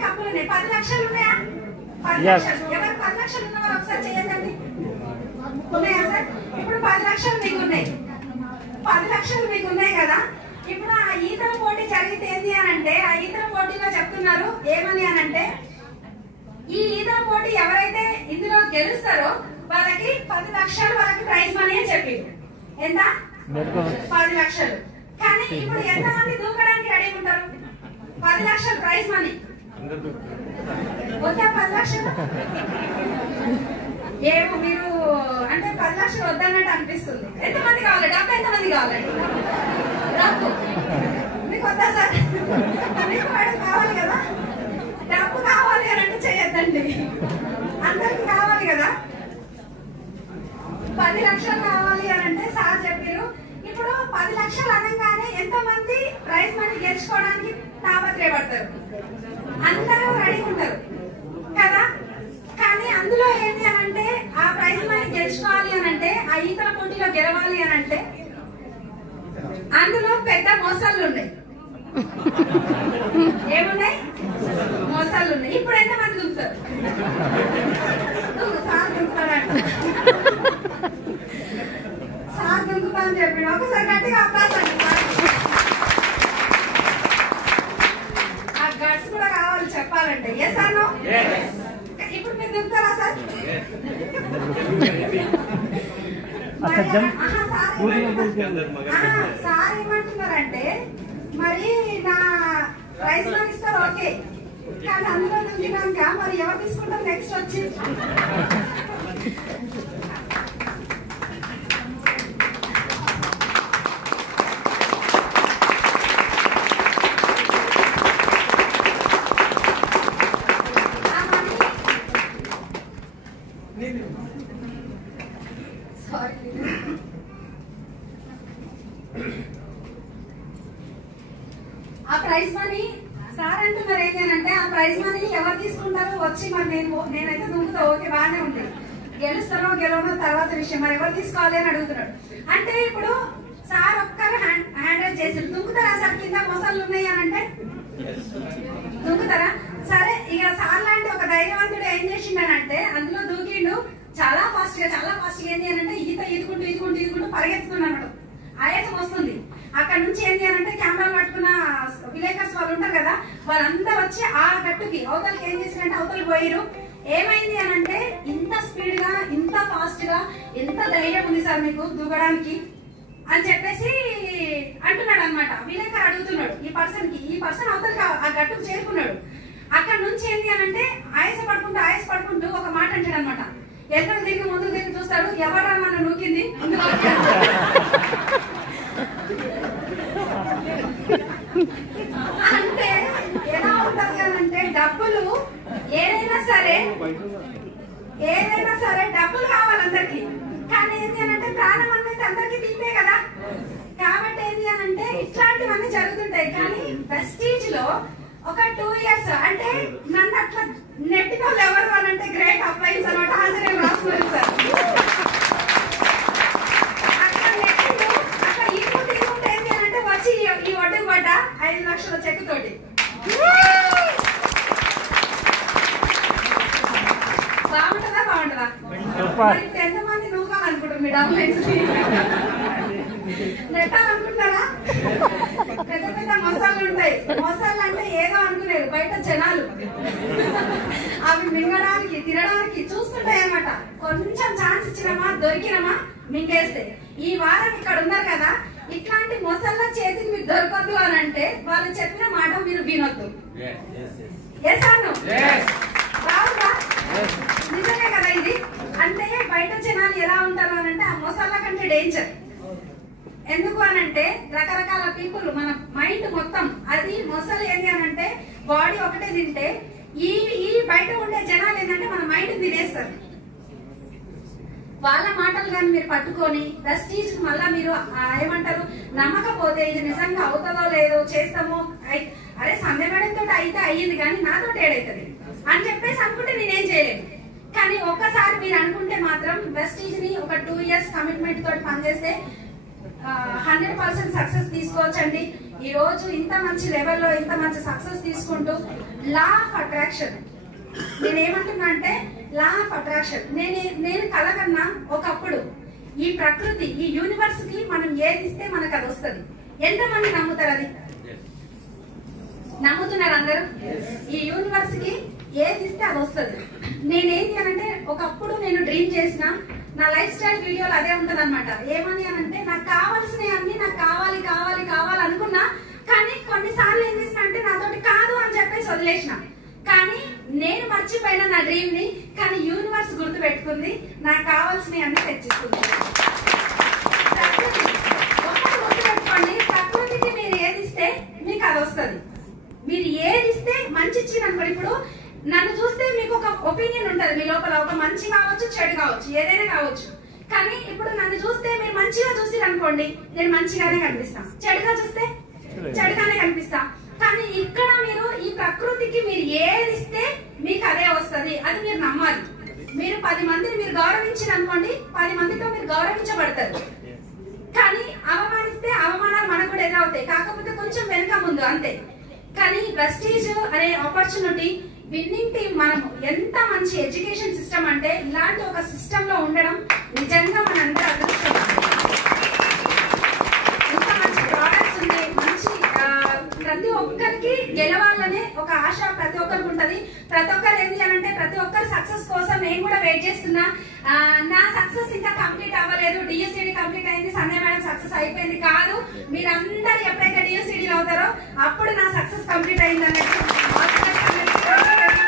మందికి అప్పులు ఉన్నాయి? 10 లక్షలు ఉన్నాయా? 10 లక్షలు. ఎవరు 10 లక్షలు ఉన్న వాళ్ళు ఒకసారి చేయకండి. ఉన్నాయా సార్? ఇప్పుడు 10 లక్షలు మీకు ఉన్నాయి. 10 లక్షలు మీకు ఉన్నాయి కదా. ఇప్పుడు ఆ ఈతల పోటీ జరిగితే ఏంటి అని అంటే, ఆ ఈతల పోటీలో చెప్తున్నారు ఏమని అని అంటే, ఈ ఈతల పోటీ ఎవరైతే ఇందులో గెలుస్తారో వాళ్ళకి 10 లక్షలు వాళ్ళకి ప్రైజ్ మనీ అని చెప్పి. ఎంత? 10 లక్షలు. కానీ ఇప్పుడు ఎంతమంది దూకడానికి రెడీ ఉంటారు? 10 లక్షలు ప్రైజ్ మనీ వద్దా? 10 లక్షలు ఏమో మీరు అంటే 10 లక్షలు వద్దన్నట్టు అనిపిస్తుంది. ఎంతమంది కావాలి? డబ్బు ఎంతమంది కావాలి? డబ్బు మీకు వద్దా సార్? మీకు మేడం కావాలి కదా. డబ్బు కావాలి అని అంటే చేయొద్దండి, అందరికి కావాలి కదా. 10 లక్షలు కావాలి అని అంటే సార్ చెప్పారు. ఇప్పుడు 10 లక్షలు అనగానే ఎంతమంది ప్రైజ్ మనీ గెలుచుకోవడానికి తాపత్రయపడతారు? అందరూ రెడీ ఉంటారు కదా. కానీ అందులో ఏంటి అని అంటే, ఆ ప్రైజ్ మనీ గెలుచుకోవాలి అని అంటే, ఆ ఈతల పోటీలో గెలవాలి అని అంటే అందులో పెద్ద మోసాలు ఉన్నాయి. ఏమున్నాయి? మోసాలు ఉన్నాయి. ఇప్పుడు ఎంతమంది దూకుతారు? సార్ దూకుతారంట. సార్ దూకుతా అని చెప్పి ఒకసారి గట్టిగా అప్పాసండి. ఆ గట్స్ కూడా కావాలి చెప్పాలంటే. ఏ సార్? ఇప్పుడు మీరు దిగుతారా సార్? సార్ ఏమంటున్నారంటే, మరి నా ప్రైజ్ మనీ ఇస్తారు ఓకే, కానీ అందులో దిగినాక మరి ఎవరు తీసుకుంటారు నెక్స్ట్ వచ్చి? ఆ ప్రైజ్ మనీ సార్ అంటున్నారు ఏంటంటే, ఆ ప్రైజ్ మనీ ఎవరు తీసుకుంటారో వచ్చి మరి నేనైతే దూకుతా ఓకే బాగానే ఉంది, గెలుస్తానో గెలవనో తర్వాత విషయం, మరి ఎవరు తీసుకోవాలి అని అడుగుతున్నాడు. అంటే ఇప్పుడు సార్ ఒక్కరు హ్యాండిల్ చేసి దుంకుతారా సార్? కింద మోసాలు ఉన్నాయి అని అంటే దుంకుతారా? సరే, ఇక సార్ లాంటి ఒక ధైర్యవంతుడు ఏం చేసిండనంటే, అందులో దూకిండు చాలా ఫాస్ట్ గా ఏంటి అని అంటే, ఈదుకుంటూ పరిగెత్తుతున్నాడు. ఆయాసం వస్తుంది. అక్కడ నుంచి ఏంటి అని అంటే, కెమెరాలు పట్టుకున్న విలేకర్స్ వాళ్ళు ఉంటారు కదా, వాళ్ళందరూ వచ్చి ఆ గట్టుకి అవతలకి ఏం చేసినంటే అవతలకి పోయిరు. ఏమైంది అని అంటే, ఇంత స్పీడ్ గా ఇంత ఫాస్ట్ గా ఎంత ధైర్యం ఉంది సార్ మీకు దూకడానికి అని చెప్పేసి అంటున్నాడు అనమాట. విలేకర్ అడుగుతున్నాడు ఈ పర్సన్ అవతలకి ఆ గట్టుకు చేరుకున్నాడు. అక్కడ నుంచి ఏంటి అని అంటే, ఆయాస పడుకుంటూ ఒక మాట అంటాడు అనమాట. ఎక్కడికి తిరిగి ముందుకు తిరిగి చూస్తాడు, ఎవరా మన నూకింది అంటే ఎలా ఉంటది అంటే, డబ్బులు ఏదైనా సరే డబ్బులు కావాలి అందరికి. కానీ ఏంటి అని అంటే, ప్రాణం అనేది అందరికి తీపే కదా. కాబట్టి ఏంటి అని అంటే ఇట్లాంటివన్నీ జరుగుతుంటాయి. కానీ ప్రెస్టీజ్ లో ఒక 2 years అంటే నన్ను అట్లా నెట్టిన వాళ్ళు ఎవరు అని అంటే, గ్రేట్ అప్లైన్స్ అనమాట. ఆంజనేయం రాసుకున్నారు సార్. అక్కడ నెట్టిండు, అక్కడ ఈకుంటే ఏంటి అని అంటే వచ్చి ఈ ఒడ్డుకు పడ్డ 5 లక్షల చెక్ తోటి. బాగుంటుందా? ఎంతమంది నూకాలనుకుంటారు మీ డాక్యుమెంట్స్ నెట్టాలనుకుంటారా? పెద్ద మసాలు ఉంటాయి. మసాలు అంటే ఏదో అనుకునేది, బయట జనాలు అవి మింగడానికి తినడానికి చూస్తుంటాయి అన్నమాట. కొంచెం ఛాన్స్ ఇచ్చినామా దొరికినామా మింగేస్తే. ఈ వారం ఇక్కడ ఉన్నారు కదా, ఇట్లాంటి మొసళ్ళ చేతికి మీకు దొరకద్దు అని అంటే వాళ్ళు చెప్పిన మాట మీరు వినొద్దు. బాగుందా? నిజమే కదా ఇది. అంటే బయట జనాలు ఎలా ఉంటారు అని అంటే, ఆ మొసళ్ళ కంటే డేంజర్. ఎందుకు అనంటే, రకరకాల పీపుల్ మన మైండ్ మొత్తం అది మొసలు ఏంటి అని అంటే, బాడీ ఒకటే తింటే ఈ బయట ఉండే జనాలు ఏంటంటే మన మైండ్ తినేస్తారు. వాళ్ళ మాటలు కానీ మీరు పట్టుకొని ప్రెస్టీజ్ మళ్ళా మీరు ఏమంటారు నమ్మకపోతే, ఇది నిజంగా అవుతుందో లేదో చేస్తామో, అరే సంధ్య మేడం తోటి అయితే అయ్యింది కానీ నాతో ఏడైతుంది అని చెప్పేసి అనుకుంటే నేనేం చేయలేదు. కానీ ఒక్కసారి మీరు అనుకుంటే మాత్రం ప్రెస్టీజ్ ని ఒక 2 years కమిట్మెంట్ తోటి పనిచేస్తే 100% సక్సెస్ తీసుకోవచ్చండి. ఈ రోజు ఇంత మంచి లెవెల్లో ఇంత మంచి సక్సెస్ తీసుకుంటూ లా ఆఫ్ అట్రాక్షన్, నేనేమంటున్నా అంటే లా ఆఫ్ అట్రాక్షన్, నేను కల కన్నా ఒకప్పుడు ఈ ప్రకృతి ఈ యూనివర్స్ కి మనం ఏది ఇస్తే మనకు అది వస్తుంది. ఎంతమంది నమ్ముతారు? అది నమ్ముతున్నారు అందరూ? ఈ యూనివర్స్ కి ఏది ఇస్తే అది వస్తుంది. నేనేంటి అనంటే ఒకప్పుడు నేను డ్రీమ్ చేసిన నా లైఫ్ స్టైల్ వీడియోలు అదే ఉంటది అనమాట. ఏమని అనంటే నాకు కావాల్సినవి అన్ని నాకు కావాలి కావాలి కావాలి అనుకున్నా, కానీ కొన్నిసార్లు ఏం చేసిన అంటే నాతోటి కాదు అని చెప్పేసి వదిలేసిన. కానీ నేను మర్చిపోయిన నా డ్రీమ్ ని, కానీ యూనివర్స్ గుర్తు పెట్టుకుంది, నాకు కావాల్సినవి అన్ని తెచ్చిస్తుంది. గుర్తు పెట్టుకోండి, ప్రకృతికి మీరు ఏది ఇస్తే మీకు అది వస్తుంది. మీరు ఏది ఇస్తే మంచి ఇచ్చింది అనుకోండి. ఇప్పుడు నన్ను చూస్తే మీకు ఒక ఒపీనియన్ ఉంటది మీ లోపల, ఒక మంచి కావచ్చు చెడు కావచ్చు ఏదైనా కావచ్చు. కానీ ఇప్పుడు నన్ను చూస్తే మీరు మంచిగా చూసిరు అనుకోండి, నేను మంచిగానే కనిపిస్తా. చెడుగా చూస్తే చెడుగానే కనిపిస్తా. కానీ ఇక్కడ మీరు ఈ ప్రకృతికి మీరు ఏది ఇస్తే మీకు అదే వస్తుంది. అది మీరు నమ్మాలి. మీరు 10 మందిని మీరు గౌరవించారు అనుకోండి, 10 మందితో మీరు గౌరవించబడతారు. కానీ అవమానిస్తే అవమానాలు మనకు కూడా ఎదురవుతాయి, కాకపోతే కొంచెం వెనుక ముందు అంతే. కానీ ప్రెస్టీజ్ అనే ఆపర్చునిటీ, విన్నింగ్ టీం, మనము ఎంత మంచి ఎడ్యుకేషన్ సిస్టమ్ అంటే ఇలాంటి ఒక సిస్టమ్ లో ఉండడం నిజంగా మనందరూ అదృష్టం. ఇంత మంచి ప్రోడక్ట్స్ ఉంది, మంచి ప్రతి ఒక్కరికి గెలవాలనే ఒక ఆశ ప్రతి ఒక్కరికి ఉంటది. ప్రతి ఒక్కరు ఏంటి అని అంటే ప్రతి ఒక్కరు సక్సెస్ కోసం నేను కూడా వెయిట్ చేస్తున్నా. నా సక్సెస్ ఇంకా కంప్లీట్ అవ్వలేదు. డిఎస్సిడి కంప్లీట్ అయింది, సంధ్య మేడం సక్సెస్ అయిపోయింది కాదు. మీరందరూ ఎప్పుడైతే డిఎస్సిడి అవుతారో అప్పుడు నా సక్సెస్ కంప్లీట్ అయింది అనేది